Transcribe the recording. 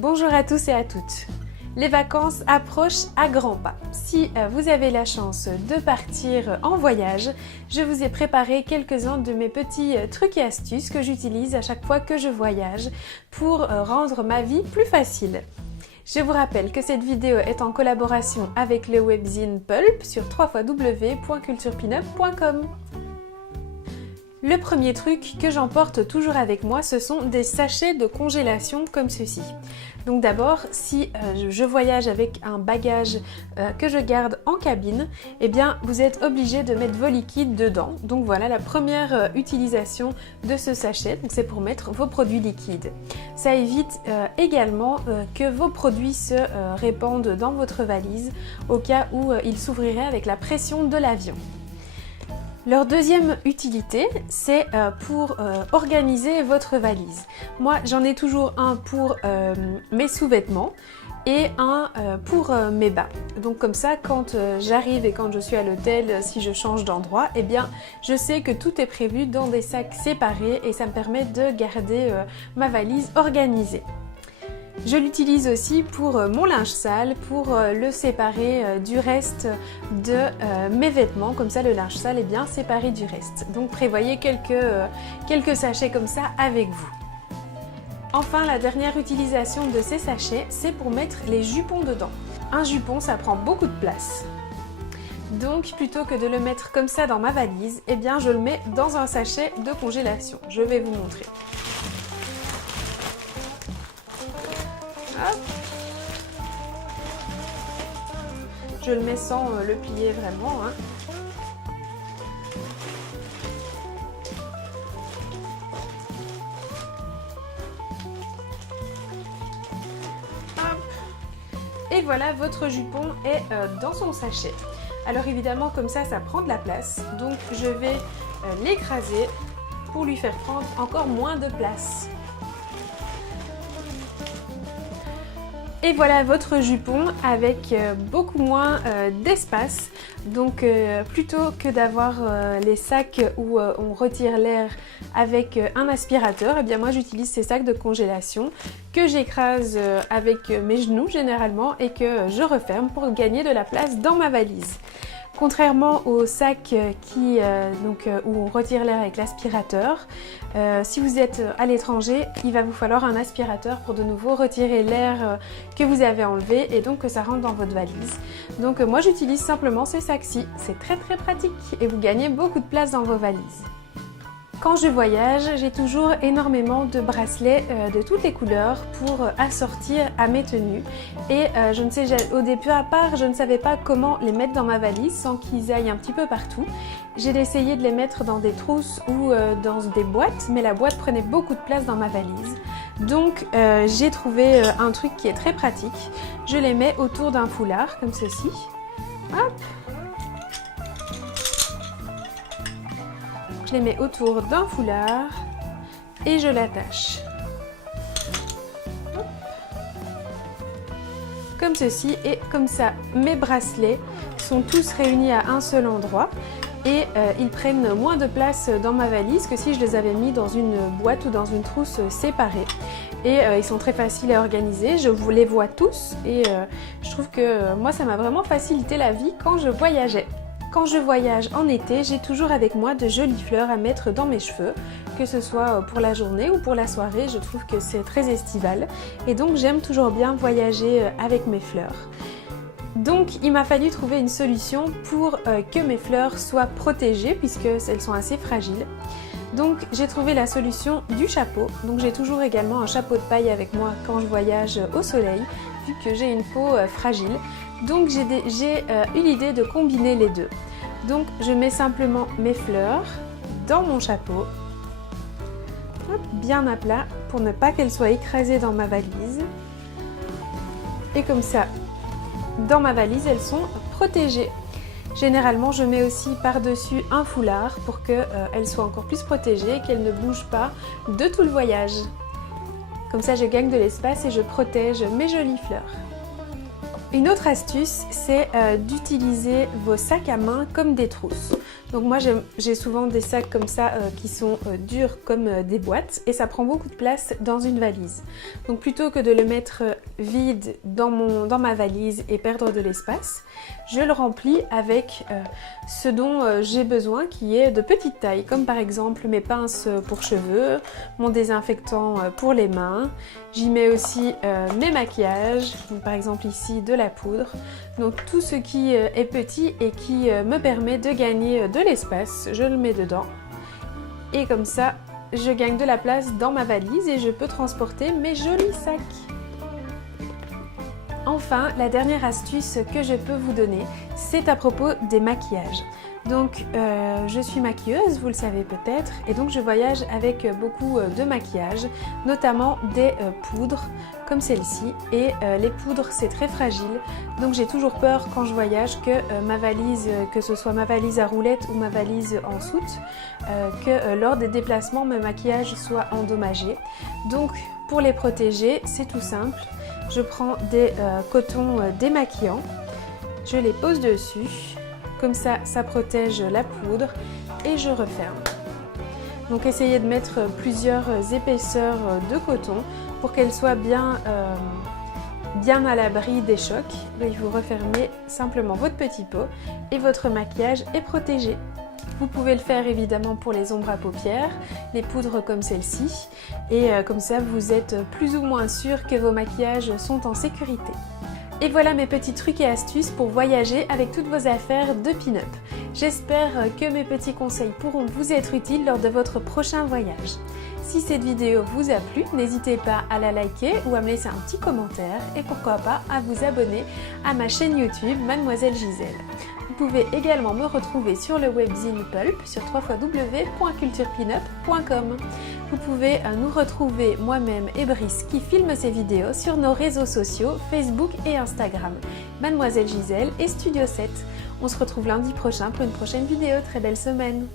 Bonjour à tous et à toutes. Les vacances approchent à grands pas. Si vous avez la chance de partir en voyage, je vous ai préparé quelques-uns de mes petits trucs et astuces que j'utilise à chaque fois que je voyage pour rendre ma vie plus facile. Je vous rappelle que cette vidéo est en collaboration avec le webzine Pulp sur www.culturepinup.com. Le premier truc que j'emporte toujours avec moi, ce sont des sachets de congélation comme ceci. Donc d'abord, si je voyage avec un bagage que je garde en cabine, eh bien vous êtes obligé de mettre vos liquides dedans. Donc voilà la première utilisation de ce sachet, donc c'est pour mettre vos produits liquides. Ça évite également que vos produits se répandent dans votre valise au cas où ils s'ouvriraient avec la pression de l'avion. Leur deuxième utilité, c'est pour organiser votre valise. Moi, j'en ai toujours un pour mes sous-vêtements et un pour mes bas. Donc comme ça, quand j'arrive et quand je suis à l'hôtel, si je change d'endroit, eh bien, je sais que tout est prévu dans des sacs séparés et ça me permet de garder ma valise organisée. Je l'utilise aussi pour mon linge sale, pour le séparer du reste de mes vêtements. Comme ça, le linge sale est bien séparé du reste. Donc prévoyez quelques sachets comme ça avec vous. Enfin, la dernière utilisation de ces sachets, c'est pour mettre les jupons dedans. Un jupon, ça prend beaucoup de place. Donc, plutôt que de le mettre comme ça dans ma valise, eh bien, je le mets dans un sachet de congélation. Je vais vous montrer. Hop. Je le mets sans le plier vraiment. Hop. Et voilà, votre jupon est dans son sachet. Alors évidemment, comme ça prend de la place. Donc je vais l'écraser pour lui faire prendre encore moins de place. Et voilà votre jupon avec beaucoup moins d'espace. Donc plutôt que d'avoir les sacs où on retire l'air avec un aspirateur, eh bien moi j'utilise ces sacs de congélation que j'écrase avec mes genoux généralement et que je referme pour gagner de la place dans ma valise. Contrairement aux sacs où on retire l'air avec l'aspirateur, si vous êtes à l'étranger, il va vous falloir un aspirateur pour de nouveau retirer l'air que vous avez enlevé et donc que ça rentre dans votre valise. Donc moi j'utilise simplement ces sacs-ci, c'est très pratique et vous gagnez beaucoup de place dans vos valises. Quand je voyage, j'ai toujours énormément de bracelets de toutes les couleurs pour assortir à mes tenues. Et au départ, je ne savais pas comment les mettre dans ma valise sans qu'ils aillent un petit peu partout. J'ai essayé de les mettre dans des trousses ou dans des boîtes, mais la boîte prenait beaucoup de place dans ma valise. Donc j'ai trouvé un truc qui est très pratique. Je les mets autour d'un foulard, comme ceci. Hop. Je les mets autour d'un foulard et je l'attache. Comme ceci et comme ça, mes bracelets sont tous réunis à un seul endroit et ils prennent moins de place dans ma valise que si je les avais mis dans une boîte ou dans une trousse séparée. Et ils sont très faciles à organiser, je vous les vois tous et je trouve que moi ça m'a vraiment facilité la vie quand je voyageais. Quand je voyage en été, j'ai toujours avec moi de jolies fleurs à mettre dans mes cheveux, que ce soit pour la journée ou pour la soirée, je trouve que c'est très estival et donc j'aime toujours bien voyager avec mes fleurs. Donc il m'a fallu trouver une solution pour que mes fleurs soient protégées puisqu'elles sont assez fragiles. Donc j'ai trouvé la solution du chapeau, donc j'ai toujours également un chapeau de paille avec moi quand je voyage au soleil vu que j'ai une peau fragile. Donc j'ai eu l'idée de combiner les deux. Donc je mets simplement mes fleurs dans mon chapeau, hop, bien à plat pour ne pas qu'elles soient écrasées dans ma valise. Et comme ça, dans ma valise, elles sont protégées. Généralement, je mets aussi par-dessus un foulard pour qu'elles soient encore plus protégées et qu'elles ne bougent pas de tout le voyage. Comme ça, je gagne de l'espace et je protège mes jolies fleurs. Une autre astuce, c'est d'utiliser vos sacs à main comme des trousses. Donc moi j'ai souvent des sacs comme ça qui sont durs comme des boîtes et ça prend beaucoup de place dans une valise. Donc plutôt que de le mettre vide dans ma valise et perdre de l'espace, je le remplis avec ce dont j'ai besoin qui est de petite taille, comme par exemple mes pinces pour cheveux, mon désinfectant pour les mains. J'y mets aussi mes maquillages, par exemple ici de la poudre. Donc tout ce qui est petit et qui me permet de gagner de l'espace, je le mets dedans. Et comme ça, je gagne de la place dans ma valise et je peux transporter mes jolis sacs. Enfin, la dernière astuce que je peux vous donner, c'est à propos des maquillages. Donc, je suis maquilleuse, vous le savez peut-être, et donc je voyage avec beaucoup de maquillage, notamment des poudres comme celle-ci. Et les poudres, c'est très fragile, donc j'ai toujours peur quand je voyage que ma valise, que ce soit ma valise à roulettes ou ma valise en soute, que lors des déplacements, mon maquillage soit endommagé. Donc, pour les protéger, c'est tout simple. Je prends des cotons démaquillants, je les pose dessus, comme ça, ça protège la poudre et je referme. Donc essayez de mettre plusieurs épaisseurs de coton pour qu'elles soient bien à l'abri des chocs. Et vous refermez simplement votre petit pot et votre maquillage est protégé. Vous pouvez le faire évidemment pour les ombres à paupières, les poudres comme celle-ci, et comme ça vous êtes plus ou moins sûr que vos maquillages sont en sécurité. Et voilà mes petits trucs et astuces pour voyager avec toutes vos affaires de pin-up. J'espère que mes petits conseils pourront vous être utiles lors de votre prochain voyage. Si cette vidéo vous a plu, n'hésitez pas à la liker ou à me laisser un petit commentaire et pourquoi pas à vous abonner à ma chaîne YouTube Mademoiselle Gisèle. Vous pouvez également me retrouver sur le webzine Pulp sur www.culturepinup.com. Vous pouvez nous retrouver moi-même et Brice qui filme ces vidéos sur nos réseaux sociaux Facebook et Instagram, Mademoiselle Gisèle et Studio 7. On se retrouve lundi prochain pour une prochaine vidéo. Très belle semaine!